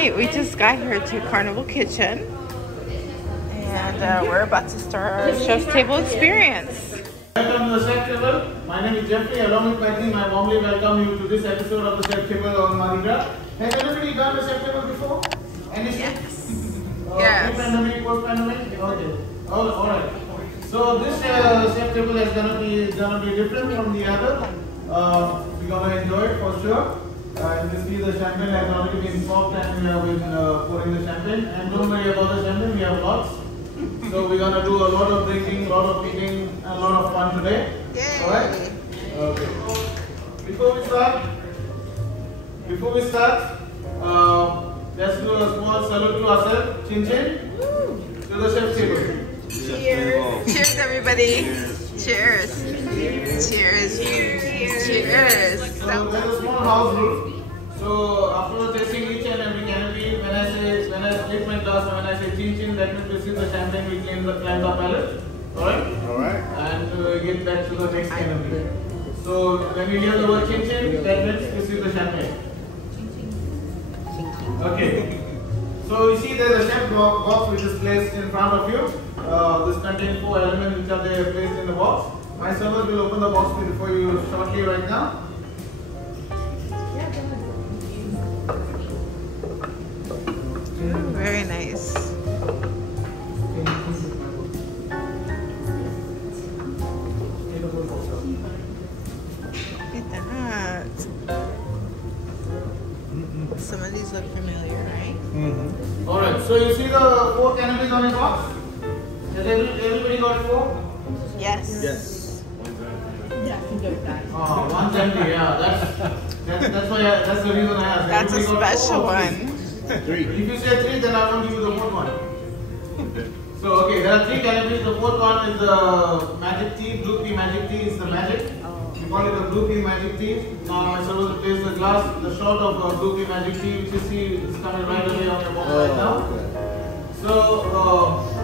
Alright, we just got here to Carnival Kitchen. And we're about to start our chef's table experience. Welcome to the chef table. My name is Jeffrey. Along with my team, I warmly welcome you to this episode of the chef table on Mardi Gras. Has anybody done the chef table before? Any chef? Yes. Pre-pandemic, post-pandemic? Okay. All right. So this chef table is gonna be different from the other. We're gonna enjoy it for sure. And you see the champagne has already been popped and we have been pouring the champagne. And don't worry about the champagne, we have lots. So we're gonna do a lot of drinking, a lot of eating, and a lot of fun today. Yay. Alright? Okay. Before we start, let's do a small salute to ourselves. Chin chin. To the chef's table. Cheers. Cheers, everybody. Cheers. Cheers. Cheers. So there's a small house rule. So after tasting each and every canopy, when I lift my glass and when I say chin chin, that means this is the champagne we cleanse the palate. Alright? Alright. And we get back to the next canopy. So when we hear the word chin chin, that means this is the champagne. Okay. So you see there's a chef box which is placed in front of you. This contains 4 elements which are there placed in the box. My server will open the box for you shortly right now. Ooh, very nice. Look at that. Some of these look familiar, right? Alright, so you see the 4 canopies on your box? Has everybody got 4? Yes. Yes. Oh, 170, yeah. That's why that's the reason I asked. That's a Everybody got special 4 or 3? one. 3. If you say 3, then I won't give you the 4th one. So, okay, there are 3 canopies. The 4th one is the magic tea. Blue pea magic tea is the magic. We call it the blue pea magic tea. Now, I suppose to place the glass, the shot of blue pea magic tea, which you see is coming right away on your box right now. So,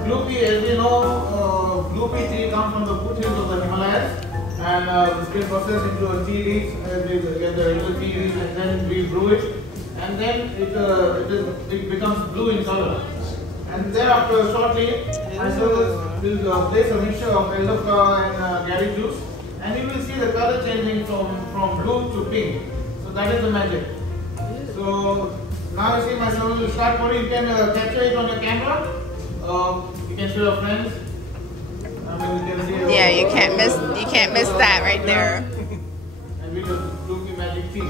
blue pea, as we know, blue pea tea comes from the foothills of the Himalayas. And it's been processed into a tea leaf, we get the little tea leaf, and then we brew it. And then it becomes blue in color. And thereafter, shortly, I will place a mixture of elderflower and gary juice. And you will see the color changing from blue to pink. So that is the magic. So now you see my son will start pouring. You can capture it on your camera. You can show your friends. Yeah, you can't miss that right there. And we will do the magic tea.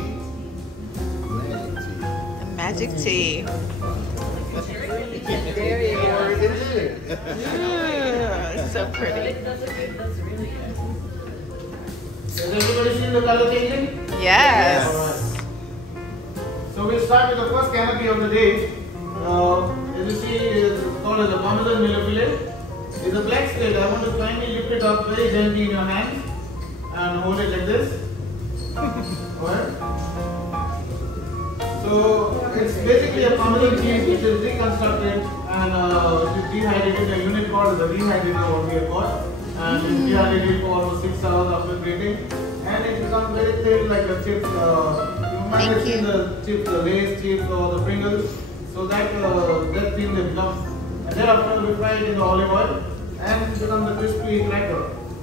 The magic tea. Ooh, it's so pretty. Has everybody seen the color changing? Yes. Alright. So we'll start with the first canopy of the day. As you see, it is called as a Parmesan Miller fillet. It's a black slate. I want to kindly lift it up very gently in your hands and hold it like this. Alright. So it's basically a Parmesan cheese which is reconstructed and it is dehydrated. A unit called the dehydrator, what we have got. And it's dehydrated for almost 6 hours after grating. And it becomes very thin like the chips. You might have seen the chips, the Lay's chips or the Pringles. So that thin they become. And thereafter we fry it in the olive oil and it becomes a crispy cracker.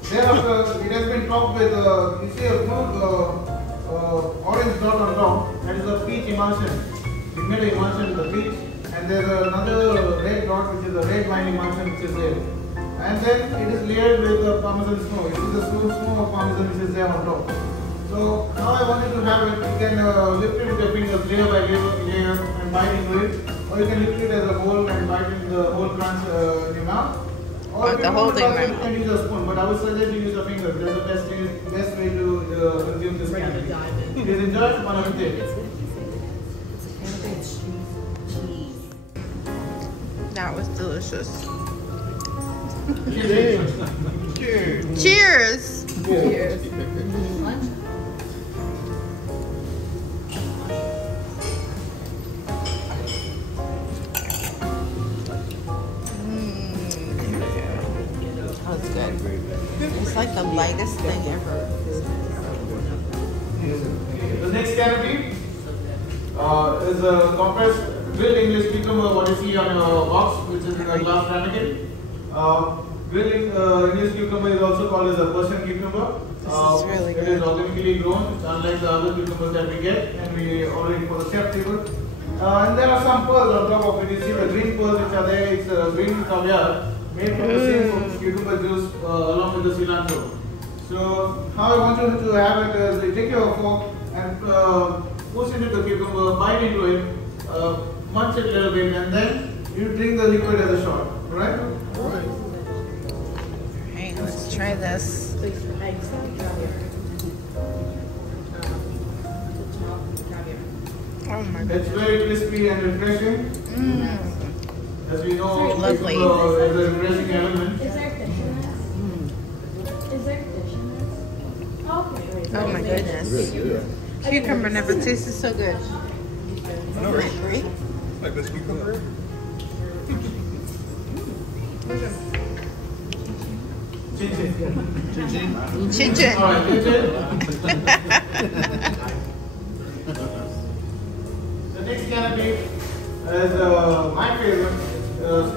Thereafter it has been topped with, you see a blue orange dot on top. That is a peach emulsion. We made an emulsion with the peach. And there's another red dot which is a red wine emulsion which is there. And then it is layered with the Parmesan snow. You see the snow of Parmesan which is there on top. So now I want you to have it. You can lift it with your fingers layer by layer and bite into it. Or you can lift it as a bowl and bite into the whole crunch in your mouth. Or if you want to you can use a spoon. But I would suggest you use a finger. That's the best way to consume this candy. Please enjoy. Bon appetit. That was delicious. Cheers. Cheers. Cheers. That's good. It's like the lightest thing ever. The next canopy is a compressed grilled English cucumber, what you see on your box, which is in a glass ramekin. Grilled English cucumber is also called as a Persian cucumber. This is really good. It is organically grown, it's unlike the other cucumbers that we get, and we order it for the chef table. And there are some pearls on top of it. You see the green pearls which are there. It's green caviar made from the same cucumber juice along with the cilantro. So how I want you to have it is you take your fork and push into the cucumber, bite into it, munch it a little bit, and then you drink the liquid as a shot. Alright? Alright, let's try this. Oh my goodness. It's very crispy and refreshing. As we know, lovely. Is a refreshing element. Is there fish in this? Is there fish in this? Okay. Oh my goodness. Cucumber never tasted so good. Agree? Like this cucumber? Chin Chin. Alright, the next canopy is my favorite. Is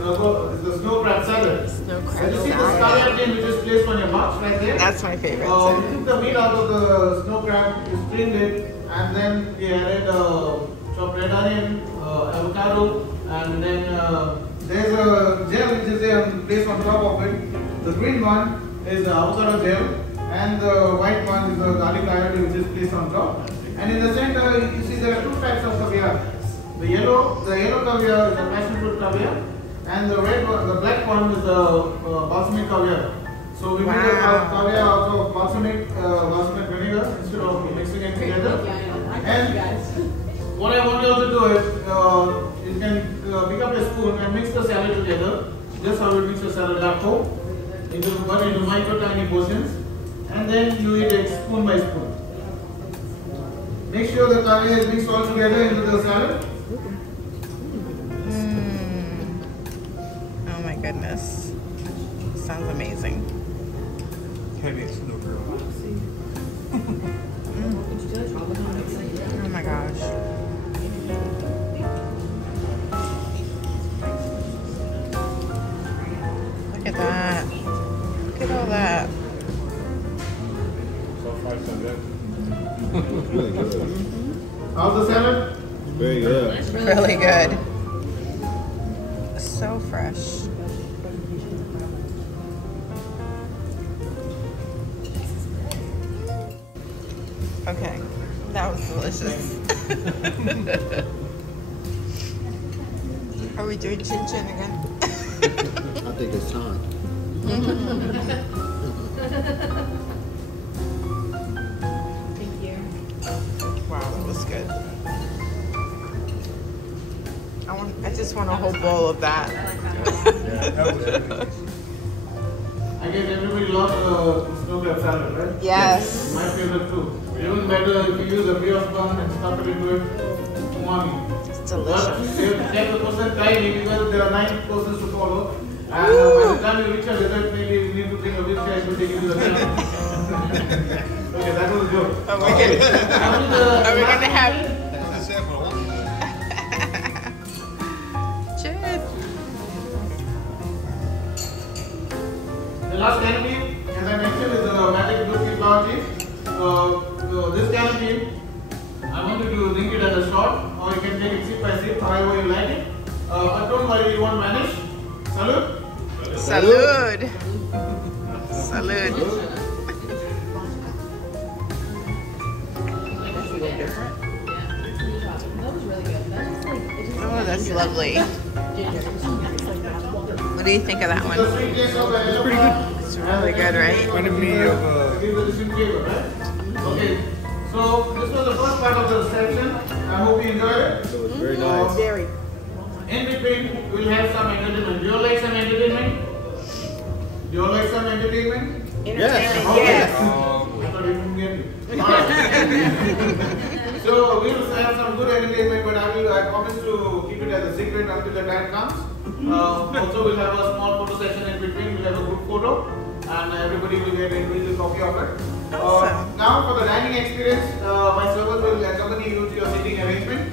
the snow crab salad. Snow As crab you see the salad. scallion tin which is placed on your box right there. That's my favorite. We took the meat out of the snow crab, we steamed it, and then we added chopped red onion, avocado, and then there's a gel which is there placed on top of it. The green one is the avocado gel, and the white one is the garlic coyote which is placed on top. And in the center, you see there are two types of caviar. The yellow caviar is the passion fruit caviar, and the black one is the balsamic caviar. So we make the caviar out of balsamic vinegar instead of mixing it together. And what I want you all to do is, you can pick up a spoon and mix the salad together. Just how you mix the salad at home, into micro tiny portions, and then you eat it spoon by spoon. Make sure the caviar is mixed all together into the salad. Oh my goodness. Sounds amazing. Can make snow grill. Oh my gosh. Look at that. Look at all that. So far, so good. Really good. How's the salad? Very good. Really good. So fresh. Okay, that was delicious. Are we doing chin chin again? I think it's time. Thank you. Wow, that was good. I just want a whole bowl of that. Yeah, that was good. I guess everybody loves snow crab salad, right? Yes. My favorite too. Even better if you use a brioche bun and stuff it into it. Umami. It's But delicious. you have to take the percent timing because there are 9 courses to follow. And by the time you reach a result, maybe you need to bring a wheelchair to take you to the dinner. Okay, that was a joke. Oh my goodness. Are we gonna have That's a sample. chin? The last canopy, as I mentioned, is the magic blue flower tea. This canopy, I want you to drink it as a shot, or you can take it sip by sip, however you like it. But don't worry, you won't vanish. Salud. Salud. Salud. That was really good. That's like, it just Oh, that's lovely. What do you think of that The one? sweet taste of the yellow flower. It's really good, right? Reminded me of Gives a distinct flavor, right? Okay. So this was the first part of the reception. I hope you enjoyed it. It was very nice. Very. In between, we'll have some entertainment. Do you all like some entertainment? Do you all like some entertainment? Entertainment, Okay. yes. I thought you didn't get me. Alright. So we will have some good entertainment, but I promise to keep it as a secret until the time comes. Also, we'll have a small photo session in between. We'll have a group photo, and everybody will get an individual copy of it. Awesome. Now for the dining experience, my servers will accompany you to your seating arrangement.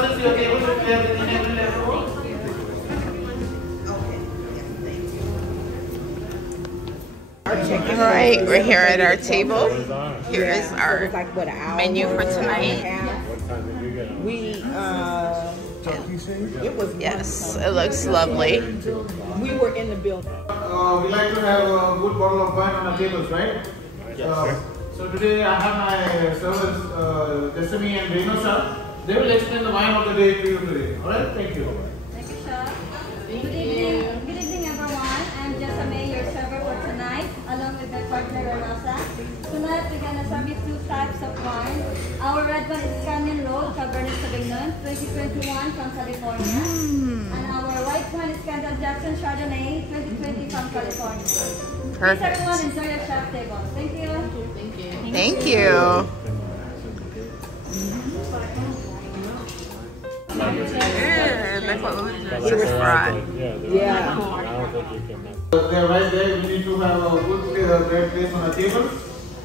glasses to your table to clear the table leftover. Alright, we're here at our table. Here is our menu for tonight. We it was Yes, it looks lovely. we were in the building. We like to have a good bottle of wine on our tables, right? So today I have my servers, Destiny and Reno sir. They will explain the wine of the day to you today. Alright, thank you. Thank you, sir. Good evening, everyone. I'm Jessamine, your server for tonight, along with my partner, Rosa. Tonight, we're gonna serve you 2 types of wine. Our red one is Carnival Cabernet Sauvignon, 2021 from California. And our white one is Kendall Jackson Chardonnay, 2020 from California. Please, everyone, enjoy your chef table. Thank you. Thank you. Thank you. Look what we just brought. Yeah. They're right there. We need to have a good bread place on the table.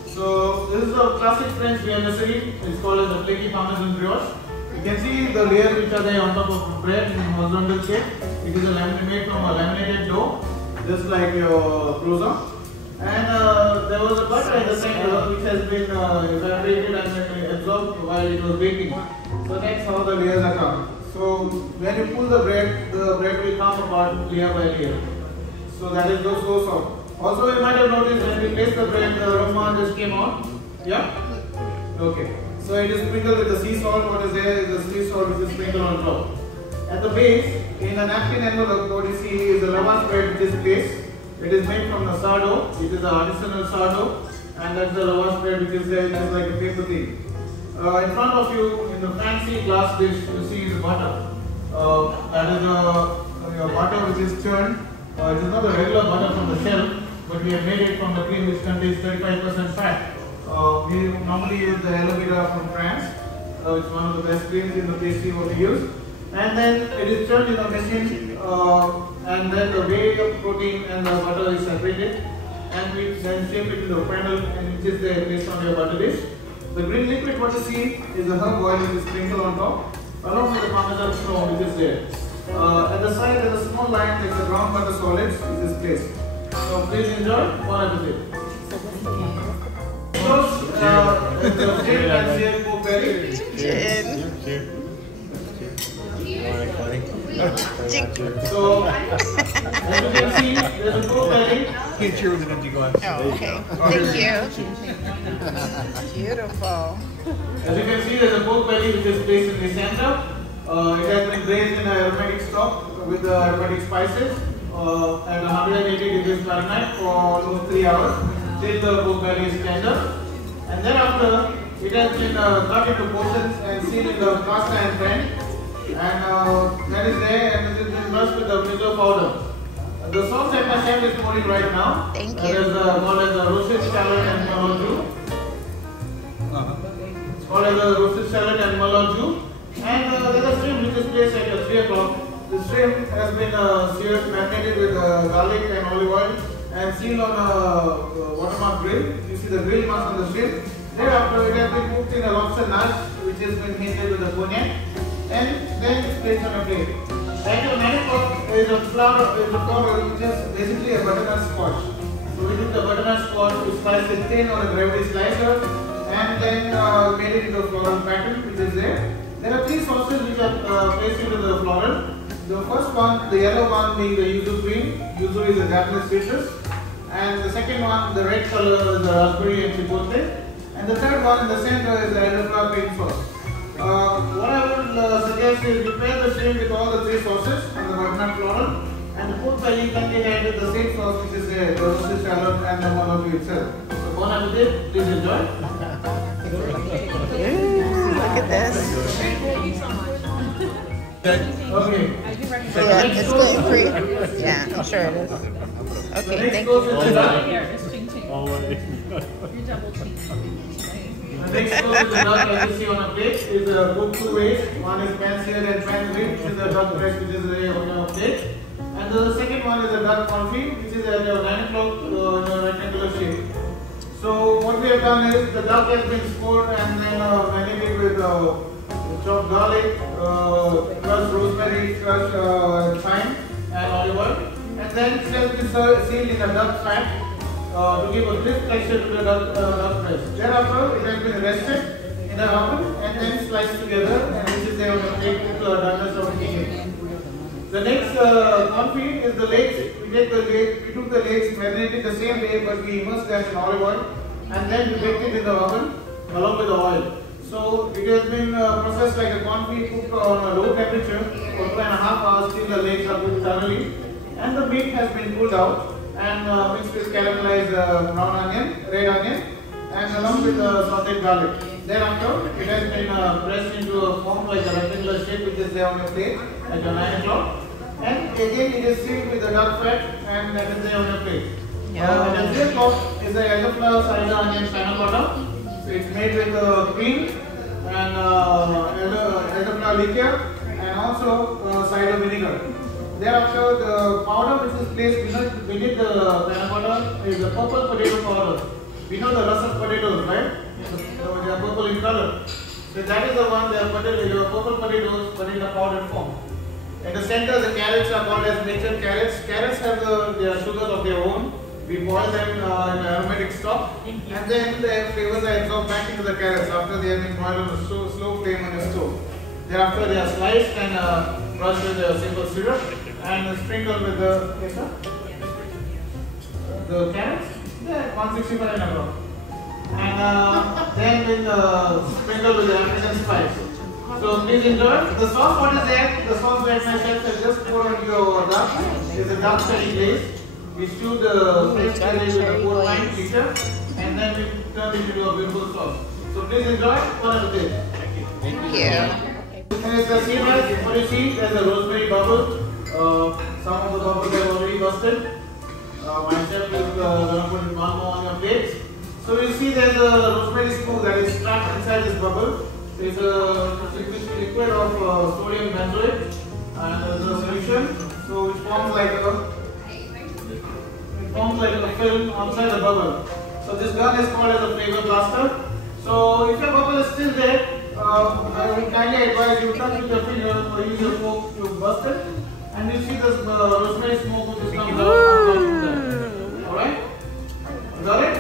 So this is a classic French vermicelli. It's called as the flaky parmesan brioche. You can see the layers which are there on top of bread in horizontal shape. It is made from a laminated dough, just like your croissant. And there was a butter at the center which has been evaporated and then absorbed while it was baking. So that's how the layers are come. So when you pull the bread will come apart layer by layer. So that is just so soft. Also you might have noticed when we place the bread, the aroma just came out. Yeah? Okay. So it is sprinkled with the sea salt. What is there is the sea salt which is sprinkled on top. At the base, in a napkin envelope, what you see is the lava spread which is placed. It is made from the sourdough. It is an artisanal sourdough, and that's the lava spread which is there just like a paper thin. In front of you, in the fancy glass dish, you see is butter. That is your butter which is churned. It is not a regular butter from the shelf, but we have made it from the cream which contains 35% fat. We normally use the aloe vera from France. It's one of the best creams in the pastry what we use. And then it is churned in a machine, and then the whey of protein and the butter is separated, and we then shape it into a panel, and it is there placed on your butter dish. The green liquid what you see is the herb oil which is sprinkled on top, along with the parmesan stone which is there. At the side there is a small line with the brown butter solids which is placed. So please enjoy. Bon appetit. First, the seared and seared pork belly. So, as you can see, there's a pork belly. Can't cheer with an empty glass. Oh, okay. Thank you. Beautiful. As you can see, there's a pork belly which is placed in the center. It has been braised in an aromatic stock with the aromatic spices at 180 degrees Fahrenheit for almost 3 hours till the pork belly is tender. And thereafter, it has been cut into portions and sealed in the cast iron pan. And that is there, and it has been brushed with the miso powder. The sauce that my chef is pouring right now. Thank That you. is called as the roasted shallot and malloju. It's called as the roasted shallot and malloju. And there is a shrimp which is placed at 3 o'clock. The shrimp has been seared, marinated with garlic and olive oil and sealed on a watermark grill. You see the grill marks on the shrimp. Thereafter, it has been cooked in a lobster nash which has been heated with a cognac, and then it's placed on a plate. At your 9 o'clock is a flour which is basically a butternut squash. So we took the butternut squash, we sliced it thin on a gravity slicer, and then made it into a floral pattern which is there. There are 3 sauces which are placed into the floral. The first one, the yellow one being the yuzu cream. Yuzu is a Japanese citrus. And the second one, the red color is the raspberry and chipotle. And the third one in the center is the elderflower cream sauce. What I would suggest is you pair the shrimp with all the 3 sauces and the butternut floral, and the pork belly can be added with the same sauce which is there, the roasted shallot and the malloju itself. So bon appetit, please enjoy. Look at this. Okay. Yeah, it's gluten free. Yeah, I'm sure it is. The Okay, next thank course you. is the duck. The next course is the duck, as you see on a plate, is cooked 2 ways. One is pan seared and pan grilled, which is the duck breast which is there on your plate. And the second one is the duck confit, which is at your 9 o'clock in a rectangular shape. So what we have done is the duck has been scored and then marinated with chopped garlic, crushed rosemary, crushed thyme, and olive oil. And then sealed in a duck fat to give a crisp texture to the duck breast. Thereafter, it has been rested in the oven and then sliced together, and this is the take to the doneness of the chicken. The next confit is the legs. We took the legs, marinated the same way, but we immersed them in olive oil, and then we baked it in the oven along with the oil. So it has been processed like a confit, cooked on a low temperature for 2.5 hours till the legs are cooked thoroughly. And the meat has been pulled out and mixed with caramelized brown onion, red onion, and along with sauteed garlic. Thereafter, it has been pressed into a form like a rectangular shape, which is there on your plate at your 9 o'clock. And again, it is sealed with the duck fat, and that is there on your plate. At 3 o'clock is the elderflower cider onion panna cotta. So it's made with cream and elderflower liqueur, and also cider vinegar. Thereafter, the powder which is placed beneath the panna cotta is the purple potato powder. We know the russet potatoes, right? So they are purple in color. So that is the one, they are purple potatoes but in a powdered form. In the center, the carrots are called as natural carrots. Carrots have their sugars of their own. We boil them in aromatic stock, and then the flavors are absorbed back into the carrots after they have been boiled on a slow flame on the stove. Thereafter, they are sliced and brushed with simple syrup and sprinkled with the carrots. Yeah, 165 and above. And then been sprinkled with the African spice. So please enjoy. The sauce, what is there? The sauce that my chef has just poured on your duck is a duck cherry glaze. We stewed the fresh cherry with a port wine mixture, and then we turned it into a beautiful sauce. So please enjoy. Bon appetit. Thank you. And it's the seared. What you see, there's a rosemary bubble. Some of the bubbles are already busted. My chef is going to put one more on your plates. So you see there's a rosemary spoon that is trapped inside this bubble. There's a liquid of sodium benzoate, and there's a solution, so it forms like a film outside the bubble. So this gun is called as a flavor blaster. So if your bubble is still there, I would kindly advise you touch with your finger or use your fork to bust it, and you see this rosemary smoke which comes out. Alright? Got it?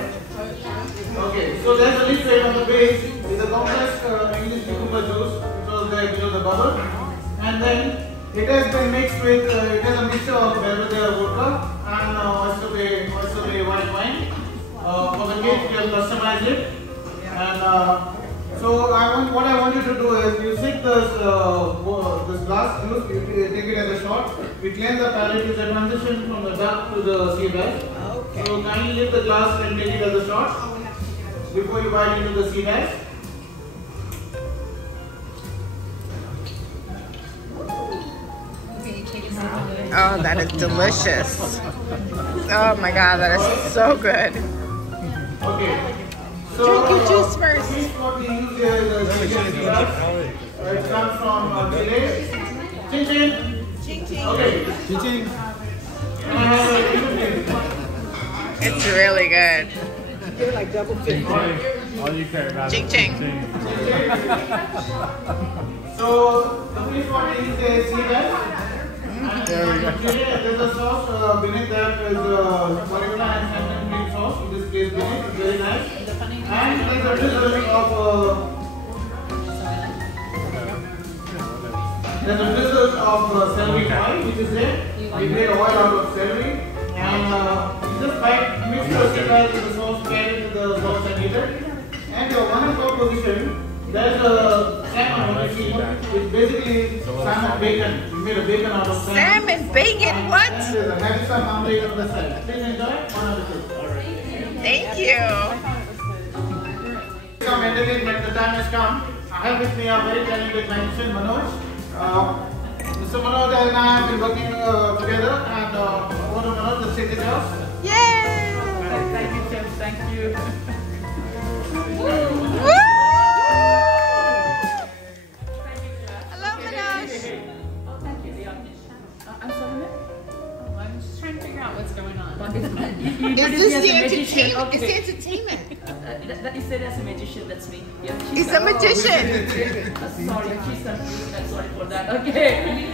Okay, so there's a liquid on the base is a compressed English cucumber juice which was there below the bubble, and then it has been mixed with it has a mixture of Belvedere vodka and oyster bay white wine. For the cake we have customized it, and so what I want you to do is you sip this glass juice, you take it as a shot. We cleanse the palate, is a transition from the duck to the sea bass. So kindly lift the glass and take it as a shot before you bite into the sea bass. Oh, that is delicious. Oh my God, that is so good. Okay. So, drink your juice first. This what we use here is the sea bass. It comes from Chile. Ching ching. Ching ching. Okay. Ching ching. It's really good. They're like double fish. All you care about Ching is ching. So the fish what we use is sea bass. There we go. There's a sauce beneath that is molecular and salmon cream sauce. In this case, beneath it's very nice. And there's a drizzle of celery oil which is there. We made oil out of celery, and you just mix the sea bass with the sauce, pair it with the sauce and eat it. And your 1 o'clock position. There's a salmon what you see, it's basically salmon bacon. We made a bacon out of salmon. Salmon bacon, what? And there's a heavy some omelette on the side. Please enjoy. Thank you. Some entertainment, the time has come. I have with me a very talented magician, Manoj. Mr. Manoj and I have been working together, and over to Manoj, the stage is yours. Yay! Thank you, Tim. Thank you. Woo! Hello, Manoj. I'm sorry. Oh, I'm just trying to figure out what's going on. Is this the entertainment? It's the entertainment. That you said as a magician, that's me. Yeah, He's a magician. Sorry, she's confused. I'm sorry for that. Okay.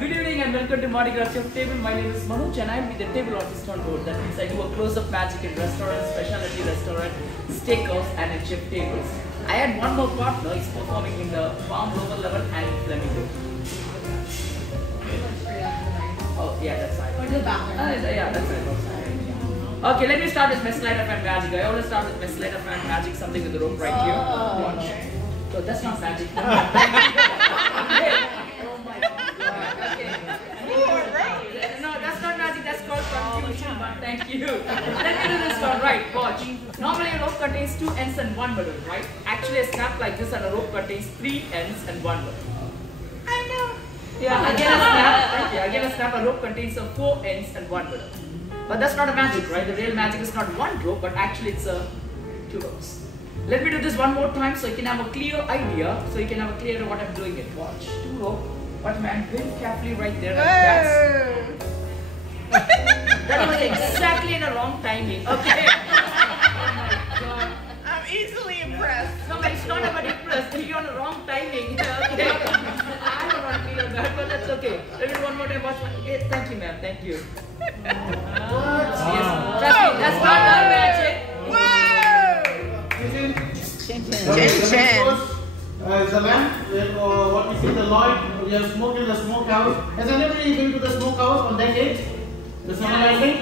Good evening and welcome to Mardi Gras Chef Table. My name is Manoj and I'm with the table artist on board. That means I do a close-up magic in restaurants, specialty restaurant, steakhouse and in chef tables. I had one more partner. He's performing in the farm lower level and flamingo. Oh yeah, that's right. Yeah, that's right. Okay, let me start with my sleight of hand magic. I always start with my sleight of hand magic, something with the rope right here. Watch. So that's not magic. Okay. Oh my God. Okay. No, that's not magic. That's called confusion. But thank you. Let me do this one. Right. Watch. Normally a rope contains 2 ends and 1 middle, right? Actually, a snap like this and a rope contains 3 ends and 1 middle. I know. Yeah. Again a snap. Thank you. Again a snap. A rope contains 4 ends and 1 middle. But that's not a magic, right? The real magic is not 1 rope, but actually it's 2 ropes. Let me do this one more time so you can have a clear idea, so you can have a clear idea what I'm doing it. Watch, 2 rope. Watch me, I'm very carefully right there. That was exactly in the wrong timing. Okay. Oh my God. I'm easily impressed. No, but it's not about impressed. You're on the wrong timing. Okay. I don't want to be on that, but that's okay. Let me do one more time. Watch my. Okay, thank you, ma'am. Thank you. Yes. Trust me, that's not our magic. It's a lamb. What we see the loin. We have smoked in the smokehouse. Has anybody been to the smokehouse on that date? The summer lighting?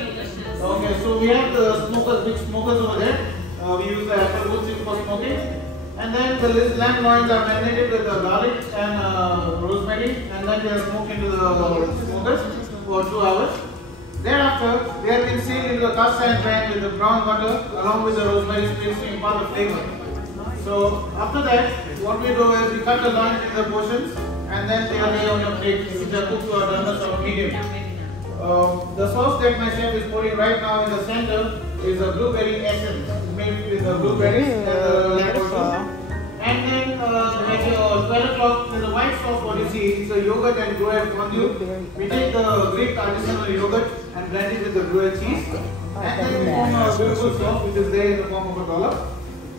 Okay, so we have the smokers, big smokers over there. We use the apple wood for smoking. And then the lamb loins are marinated with the garlic and rosemary. And then they are smoked into the smokers for 2 hours. Thereafter, they have been sealed into a cast iron pan with the brown butter along with the rosemary paste to impart the flavor. So after that, what we do is we cut the loins into the portions and then they are laid on your plate, which are cooked to a doneness of medium. The sauce that my chef is pouring right now in the center is a blueberry essence made with the blueberries and the lamb. And then at 12 o'clock, there's a white sauce what you see. It's a yogurt and gruyere fondue. We take the Greek artisanal yogurt and blend it with the gruyere cheese. And then we form a beautiful sauce which is there in the form of a dollop.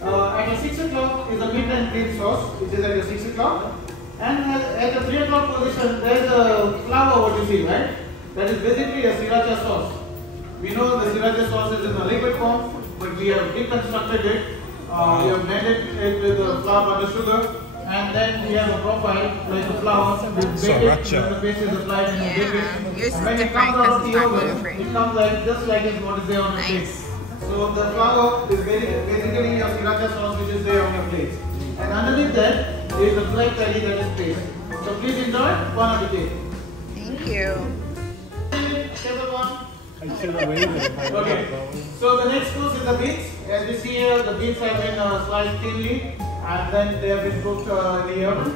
At 6 o'clock is a mint and cream sauce which is at 6 o'clock. And at the 3 o'clock position, there's a flour what you see, right? That is basically a sriracha sauce. We know the sriracha sauce is in a liquid form, but we have deconstructed it. We have blended it with the flour, butter, sugar, and then we have a profile like the flour with the paste is applied and you bake it. And when it comes out of the oven, it comes like just like it's what is there on the plate. So the flour is basically your sriracha sauce which is there on your plate. And underneath that is the black curry that is paste. So please enjoy. Bon appetit. Thank you. Okay, so the next course is the beets. As we see here, the beets have been sliced thinly and then they have been cooked in the oven.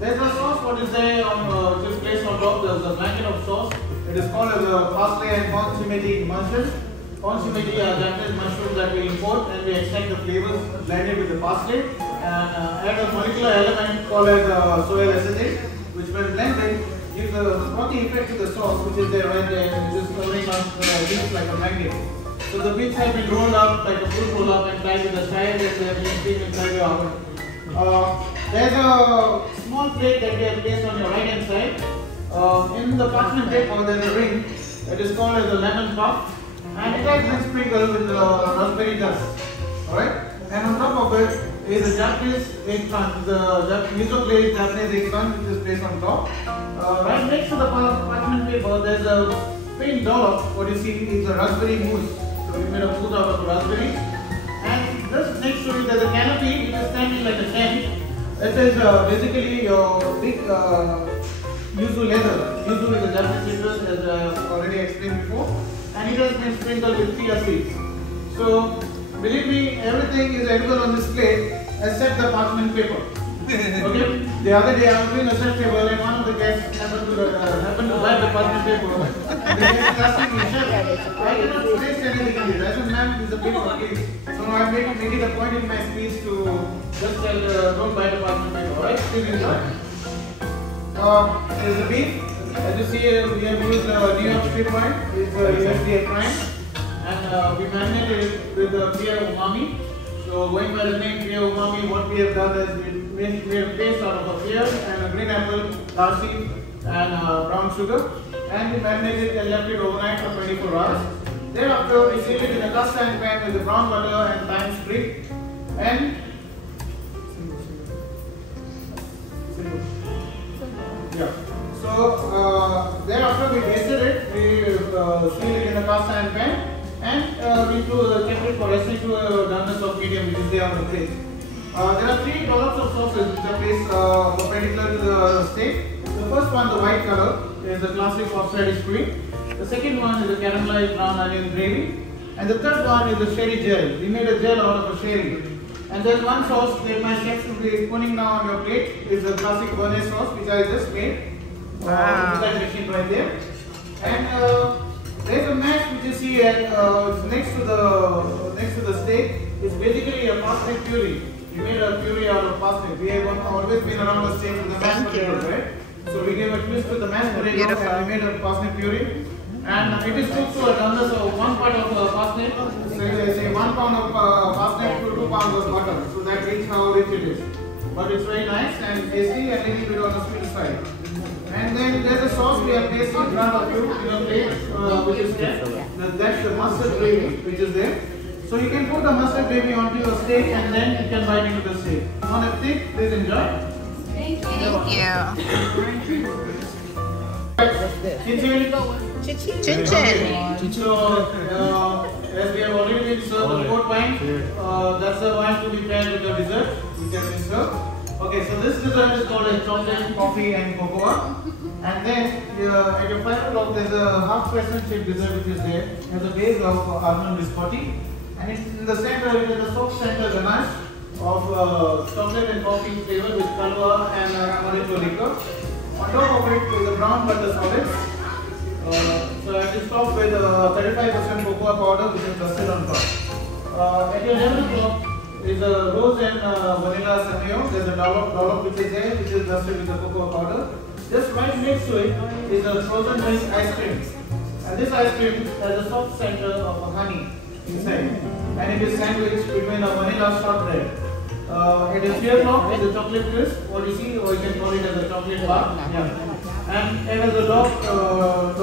There's a sauce what is there on which is placed on top. There's a blanket of sauce. It is called as a parsley and consommé emulsion. Consommé are Japanese mushrooms that we import and we extract the flavors blended with the parsley and add a molecular element called as soy acetate, which when blended gives a frothy effect to the sauce which is there right there and just covering up the beets like a magnet. So the beets have been rolled up like a full roll up and tied with a tie and they have been steamed inside the oven. There's a small plate that we have placed on your right hand side. In the parchment paper there's a ring that is called as a lemon puff and it has been sprinkled with raspberry dust. Alright? And on top of it is a Japanese eggplant, the miso-glazed Japanese eggplant which is placed on top. Right next to the parchment paper, there's a plain dollop. What you see is a raspberry mousse. So we made a mousse out of raspberries. And just next to it, there's a canopy which is standing like a tent. It is basically your big yuzu leather. Yuzu is a Japanese citrus, as I have already explained before. And it has been sprinkled with chia seeds. So believe me, everything is edible on this plate except the parchment paper. Okay. The other day I was doing a chef table and one of the guests happened to buy the parchment paper. And the guest asked me, "Chef, I cannot taste anything in it." I said, "Ma'am, it's a paper, please." So I make it a point in my speech to just tell, don't buy the parchment paper. Alright, please enjoy. There's the beef. As you see, we have used New York strip wine. It's USDA prime. and we marinated it with the Priya Umami. So going by the name Priya Umami, what we have done is we made a paste out of a pear and a green apple, larsi and brown sugar, and we marinated it and left it overnight for 24 hours. Thereafter we sealed it in a cast iron pan with the brown butter and thyme sprig, and yeah. So thereafter we basted it, we sealed it in a cast iron pan, and we kept it for resting to a doneness of medium, which is there on the plate. There are 3 dollops of sauces which are placed perpendicular to the steak. The first one, the white color, is the classic horseradish cream. The second one is the caramelized brown onion gravy. And the third one is the sherry gel. We made a gel out of a sherry. And there's one sauce that my chef will be putting now on your plate, is the classic béarnaise sauce, which I just made. Wow. Inside the machine right there. And there's a mash which you see at, next to the steak. It's basically a parsnip puree. We made a puree out of parsnip. We have always been around the steak with the mashed potatoes, right? So we gave a twist with the mashed potatoes and we made a parsnip puree. And it is cooked to a doneness of 1 part of parsnip. So say 1 pound of parsnip to 2 pounds of butter. So that is how rich it is. But it's very nice and tasty and a little bit on the sweet side. And then there's a sauce we have tasted in front of you in a plate, which is there. That's the mustard gravy which is there. So you can put the mustard gravy onto your steak and then you can bite into the steak. On a thick, please enjoy. Thank you. Chin chin. So as we have already been served the port wine, that's the wine to be paired with your dessert, which has been served. Okay, so this dessert is called a chocolate, coffee and cocoa. And then at your 5 o'clock there's a half crescent shaped dessert which is there. It has a base of almond biscotti. And in the center it is a soft center ganache of chocolate and coffee flavored with kalwa and amaretto liquor. On top of it is a brown butter solids. So it is topped with 35% cocoa powder which is dusted on top. At your 11 o'clock is a rose and vanilla snail. There's a dollop which is there, which is dusted with the cocoa powder. Just right next to it is a frozen milk ice cream. And this ice cream has a soft center of honey inside. And it is sandwiched between a vanilla shortbread. It is 3 o'clock is a chocolate crisp, what you see, or you can call it as a chocolate bar. Yeah. And it has a dollop of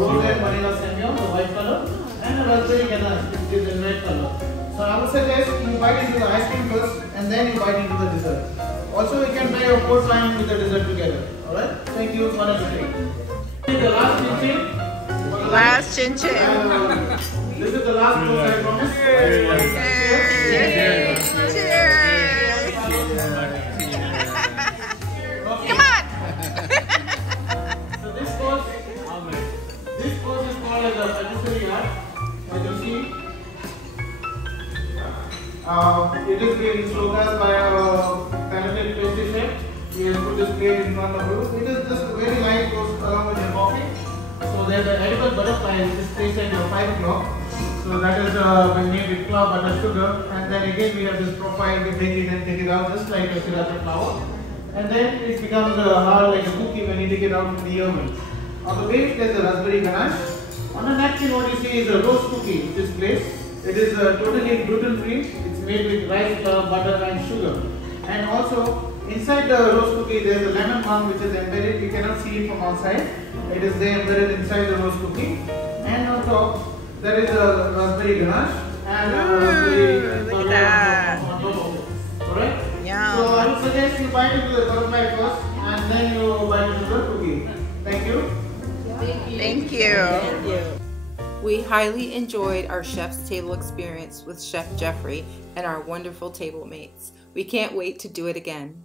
rose and vanilla snail, the white color, and a raspberry ganache, which is in red color. So I would suggest you bite into the ice cream first and then you bite into the dessert. Also you can try your port wine with the dessert together. Alright? Thank you for listening. The last chin chin. Last chin chin. This is the last course I promise. Cheers. Cheers. Come on. So this course is called as a patisserie art. As you see, it is being showcased by a talented pastry chef. We have put this plate in front of you. It is just a very light course along with your coffee. So there's an edible butterfly which is placed at your 5 o'clock. So that is been made with flour, butter, sugar. And then again we have this profile, we take it and take it out just like a syrup flour. And then it becomes hard like a cookie when you take it out from the oven. On the base there's a raspberry ganache. On the napkin what you see is a roast cookie which is placed. It is totally gluten free. It's made with rice, flour, butter and sugar. And also inside the roast cookie there is a lemon balm which is embedded. You cannot see it from outside. It is there embedded inside the roast cookie. And on top there is a raspberry ganache and a raspberry look at that. on top of it. Alright? Yum. So I would suggest you bite into the butterfly first and then you bite into the cookie. Thank you. Thank you. We highly enjoyed our chef's table experience with Chef Jeffrey and our wonderful table mates. We can't wait to do it again.